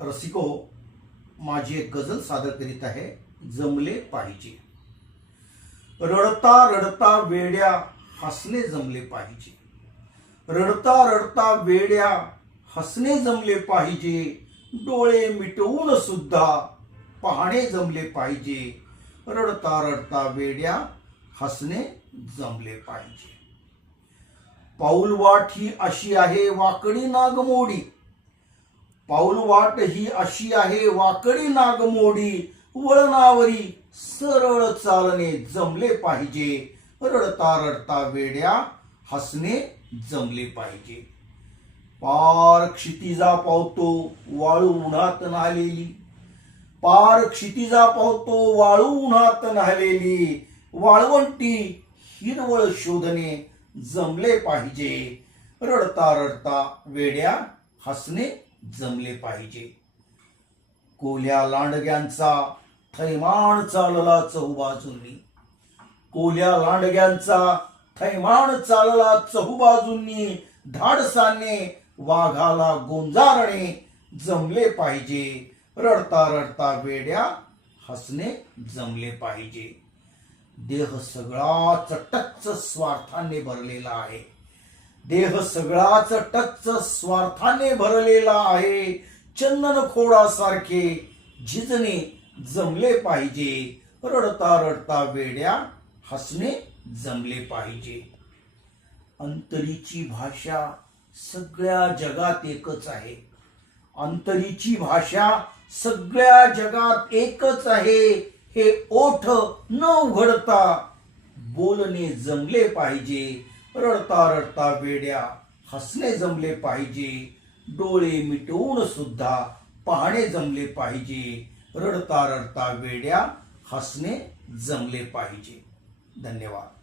रसिको माझी एक गझल सादर करीत आहे जमले पाहिजे. रडता रडता वेड्या हसणे जमले पाहिजे. रडता रडता वेड्या हसणे जमले पाहिजे. डोळे मिटवून सुद्धा पाहणे जमले पाहिजे. रडता रडता वेड्या हसणे जमले पाहिजे. पाऊलवाट ही अशी आहे वाकडी नागमोडी. पाऊलवाट ही अशी आहे वाकडी नागमोडी वळणावरी सरळ चालणे जमले पाहिजे. रडता रडता वेड्या हसणे जमले पाहिजे. पार क्षितिजा पावतो वाळू उन्हात नाहलेली. पार क्षितिजा पावतो वाळू उन्हात नाहलेली. वाळवंटी हिरवळ शोधणे जमले पाहिजे. रडता रडता वेड्या हसणे जमले पाहिजे. कोल्या लांडग्यांचा थैमान चालला चहूबाजूंनी. कोल्या लांडग्यांचा थैमान चालला चहूबाजूंनी. धाडसाने वाघाला गोंजारणे जमले पाहिजे. रडता रडता वेड्या हसणे जमले पाहिजे. देह सगळाच टच्च स्वार्थाने भरलेला आहे. देह सगळाच टच्च स्वार्थाने भरलेला आहे. चंदन खोडासारखे झिजणे जमले पाहिजे. रडता रडता वेड्या हसणे जमले पाहिजे. अंतरीची भाषा सगळ्या जगात एकच आहे. अंतरीची भाषा सगळ्या जगात एकच आहे. हे ओठ न उघडता बोलणे जमले पाहिजे. रडता रडता वेड्या हसणे जमले पाहिजे. डोळे मिटवून सुद्धा पाहणे जमले पाहिजे. रडता रडता वेड्या हसणे जमले पाहिजे. धन्यवाद.